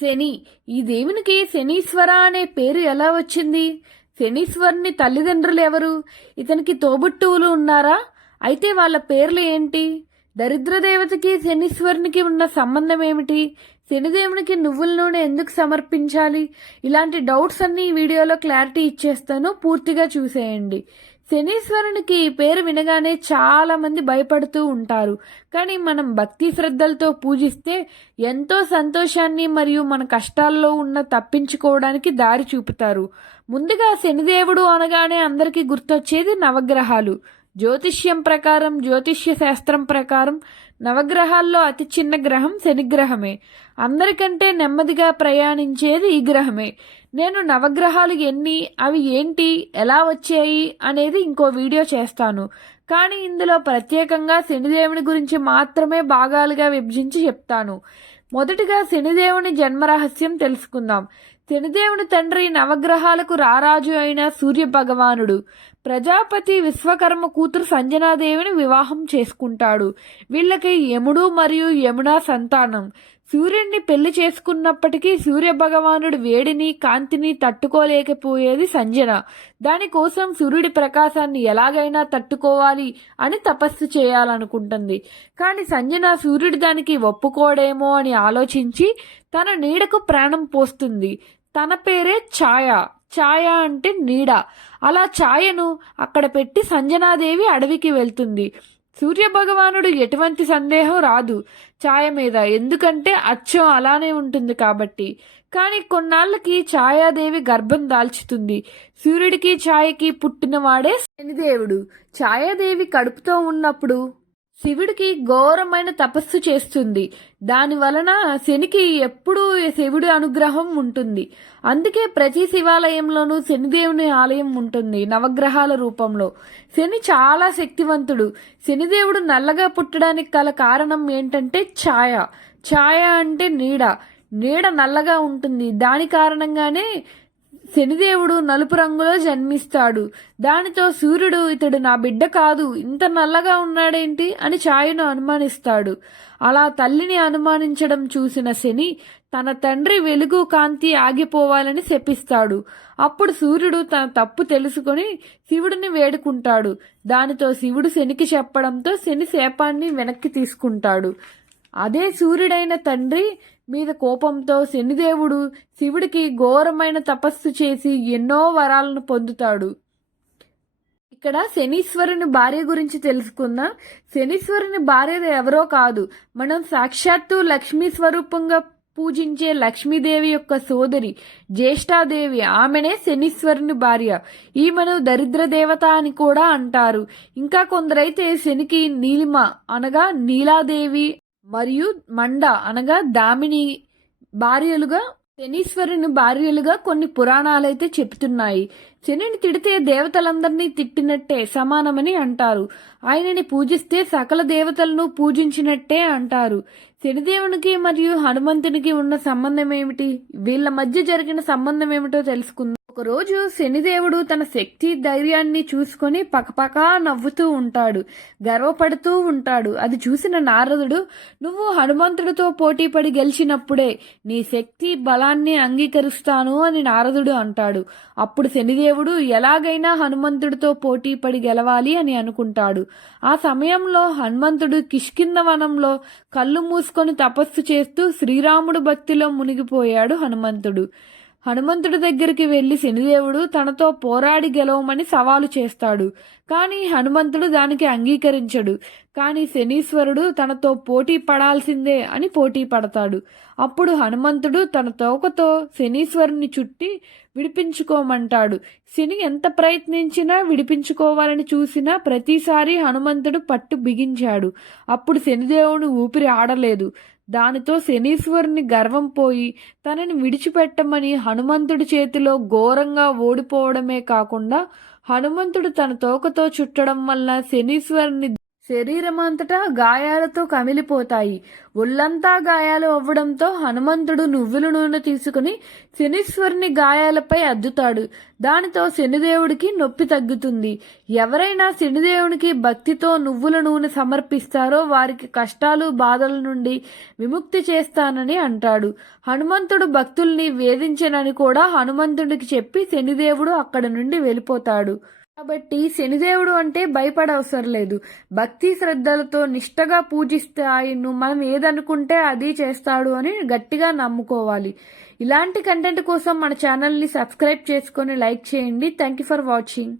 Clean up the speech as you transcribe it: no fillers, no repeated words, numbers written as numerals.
శని. ఈ దేవునికి శనీశ్వర అనే పేరు ఎలా వచ్చింది? శనీశ్వరుని తల్లిదండ్రులు ఎవరు? ఇతనికి తోబుట్టువులు ఉన్నారా? అయితే వాళ్ళ పేర్లు ఏంటి? దరిద్ర దేవతకి శనీశ్వరునికి ఉన్న సంబంధం ఏమిటి? శనిదేవునికి నువ్వుల నూనె ఎందుకు సమర్పించాలి? ఇలాంటి డౌట్స్ అన్ని ఈ వీడియోలో క్లారిటీ ఇచ్చేస్తాను, పూర్తిగా చూసేయండి. శనీశ్వరునికి ఈ పేరు వినగానే చాలా మంది భయపడుతూ ఉంటారు. కానీ మనం భక్తి శ్రద్ధలతో పూజిస్తే ఎంతో సంతోషాన్ని మరియు మన కష్టాల్లో ఉన్న తప్పించుకోవడానికి దారి చూపుతారు. ముందుగా శనిదేవుడు అనగానే అందరికీ గుర్తొచ్చేది నవగ్రహాలు. జ్యోతిష్యం ప్రకారం, జ్యోతిష్య శాస్త్రం ప్రకారం నవగ్రహాల్లో అతి చిన్న గ్రహం శనిగ్రహమే. అందరికంటే నెమ్మదిగా ప్రయాణించేది ఈ గ్రహమే. నేను నవగ్రహాలు ఎన్ని, అవి ఏంటి, ఎలా వచ్చాయి అనేది ఇంకో వీడియో చేస్తాను. కానీ ఇందులో ప్రత్యేకంగా శనిదేవుని గురించి మాత్రమే భాగాలుగా విభజించి చెప్తాను. మొదటిగా శనిదేవుని జన్మరహస్యం తెలుసుకుందాం. శనిదేవుని తండ్రి నవగ్రహాలకు రారాజు అయిన సూర్య భగవానుడు. ప్రజాపతి విశ్వకర్మ కూతురు సంజనాదేవిని వివాహం చేసుకుంటాడు. వీళ్ళకి యముడు మరియు యమున సంతానం. సూర్యుడిని పెళ్లి చేసుకున్నప్పటికీ సూర్య భగవానుడు వేడిని, కాంతిని తట్టుకోలేకపోయేది సంజన. దానికోసం సూర్యుడి ప్రకాశాన్ని ఎలాగైనా తట్టుకోవాలి అని తపస్సు చేయాలనుకుంటుంది. కానీ సంజన సూర్యుడు దానికి ఒప్పుకోడేమో అని ఆలోచించి తన నీడకు ప్రాణం పోస్తుంది. తన పేరే ఛాయ. ఛాయ అంటే నీడ. అలా ఛాయను అక్కడ పెట్టి సంజనాదేవి అడవికి వెళ్తుంది. సూర్యభగవానుడు ఎటువంటి సందేహం రాదు ఛాయ మీద, ఎందుకంటే అచ్చం అలానే ఉంటుంది కాబట్టి. కానీ కొన్నాళ్ళకి ఛాయాదేవి గర్భం దాల్చుతుంది. సూర్యుడికి ఛాయకి పుట్టినవాడే శనిదేవుడు. ఛాయాదేవి కడుపుతో ఉన్నప్పుడు శివుడికి ఘోరమైన తపస్సు చేస్తుంది. దాని వలన శనికి ఎప్పుడూ శివుడి అనుగ్రహం ఉంటుంది. అందుకే ప్రతి శివాలయంలోనూ శనిదేవుని ఆలయం ఉంటుంది నవగ్రహాల రూపంలో. శని చాలా శక్తివంతుడు. శనిదేవుడు నల్లగా పుట్టడానికి గల కారణం ఏంటంటే ఛాయ. ఛాయ అంటే నీడ. నీడ నల్లగా ఉంటుంది. దాని కారణంగానే శనిదేవుడు నలుపు రంగులో జన్మిస్తాడు. దానితో సూర్యుడు ఇతడు నా బిడ్డ కాదు, ఇంత నల్లగా ఉన్నాడేంటి అని ఛాయను అనుమానిస్తాడు. అలా తల్లిని అనుమానించడం చూసిన శని తన తండ్రి వెలుగు, కాంతి ఆగిపోవాలని శపిస్తాడు. అప్పుడు సూర్యుడు తన తప్పు తెలుసుకొని శివుడిని వేడుకుంటాడు. దానితో శివుడు శనికి చెప్పడంతో శని శాపాన్ని వెనక్కి తీసుకుంటాడు. అదే సూర్యుడైన తండ్రి మీద కోపంతో శనిదేవుడు శివుడికి ఘోరమైన తపస్సు చేసి ఎన్నో వరాలను పొందుతాడు. ఇక్కడ శనీశ్వరుని భార్య గురించి తెలుసుకుందాం. శనీశ్వరుని భార్య ఎవరో కాదు, మనం సాక్షాత్తు లక్ష్మీ స్వరూపంగా పూజించే లక్ష్మీదేవి యొక్క సోదరి జ్యేష్ఠాదేవి. ఆమెనే శనీశ్వరుని భార్య. ఈమెను దరిద్ర దేవత అని కూడా అంటారు. ఇంకా కొందరైతే శనికి నీలిమ అనగా నీలాదేవి మరియు మండ అనగా దామిని భార్యలుగా, శనీశ్వరుని భార్యలుగా కొన్ని పురాణాలైతే చెప్తున్నాయి. శనిని తిడితే దేవతలందరినీ తిట్టినట్టే సమానమని అంటారు. ఆయనని పూజిస్తే సకల దేవతలను పూజించినట్టే అంటారు. శనిదేవునికి మరియు హనుమంతునికి ఉన్న సంబంధం ఏమిటి? వీళ్ళ మధ్య జరిగిన సంబంధం ఏమిటో తెలుసుకుందాం. ఒకరోజు శనిదేవుడు తన శక్తి, ధైర్యాన్ని చూసుకొని పకపకా నవ్వుతూ ఉంటాడు, గర్వపడుతూ ఉంటాడు. అది చూసిన నారదుడు, నువ్వు హనుమంతుడితో పోటీపడి గెలిచినప్పుడే నీ శక్తి బలాన్ని అంగీకరిస్తాను అని నారదుడు అంటాడు. అప్పుడు శనిదేవుడు ఎలాగైనా హనుమంతుడితో పోటీపడి గెలవాలి అని అనుకుంటాడు. ఆ సమయంలో హనుమంతుడు కిష్కింద వనంలో కళ్ళు మూసుకొని తపస్సు చేస్తూ శ్రీరాముడు భక్తిలో మునిగిపోయాడు. హనుమంతుడి దగ్గరికి వెళ్లి శనిదేవుడు తనతో పోరాడి గెలవమని సవాలు చేస్తాడు. కానీ హనుమంతుడు దానికి అంగీకరించడు. కానీ శనీశ్వరుడు తనతో పోటీ పడాల్సిందే అని పోటీ పడతాడు. అప్పుడు హనుమంతుడు తన తోకతో శనీశ్వరుని చుట్టి విడిపించుకోమంటాడు. శని ఎంత ప్రయత్నించినా విడిపించుకోవాలని చూసినా ప్రతిసారి హనుమంతుడు పట్టు బిగించాడు. అప్పుడు శనిదేవుని ఊపిరి ఆడలేదు. దానితో శనీశ్వరుని గర్వం పోయి తనని విడిచిపెట్టమని హనుమంతుడి చేతిలో ఘోరంగా ఓడిపోవడమే కాకుండా హనుమంతుడు తన తోకతో చుట్టడం వల్ల శరీరమంతటా గాయాలతో కమిలిపోతాయి. ఒళ్లంతా గాయాలు అవ్వడంతో హనుమంతుడు నువ్వుల నూనె తీసుకుని శనీశ్వరుని గాయాలపై అద్దుతాడు. దానితో శనిదేవుడికి నొప్పి తగ్గుతుంది. ఎవరైనా శనిదేవునికి భక్తితో నువ్వుల నూనె సమర్పిస్తారో వారికి కష్టాలు బాధల నుండి విముక్తి చేస్తానని అంటాడు. హనుమంతుడు భక్తుల్ని వేధించనని కూడా హనుమంతుడికి చెప్పి శనిదేవుడు అక్కడి నుండి వెళ్ళిపోతాడు. కాబట్టి శనిదేవుడు అంటే భయపడవసరం లేదు. భక్తి శ్రద్ధలతో నిష్టగా పూజిస్తే ఆయన్ను మనం ఏదనుకుంటే అది చేస్తాడు అని గట్టిగా నమ్ముకోవాలి. ఇలాంటి కంటెంట్ కోసం మన ఛానల్ని సబ్స్క్రైబ్ చేసుకొని లైక్ చేయండి. Thank you for watching.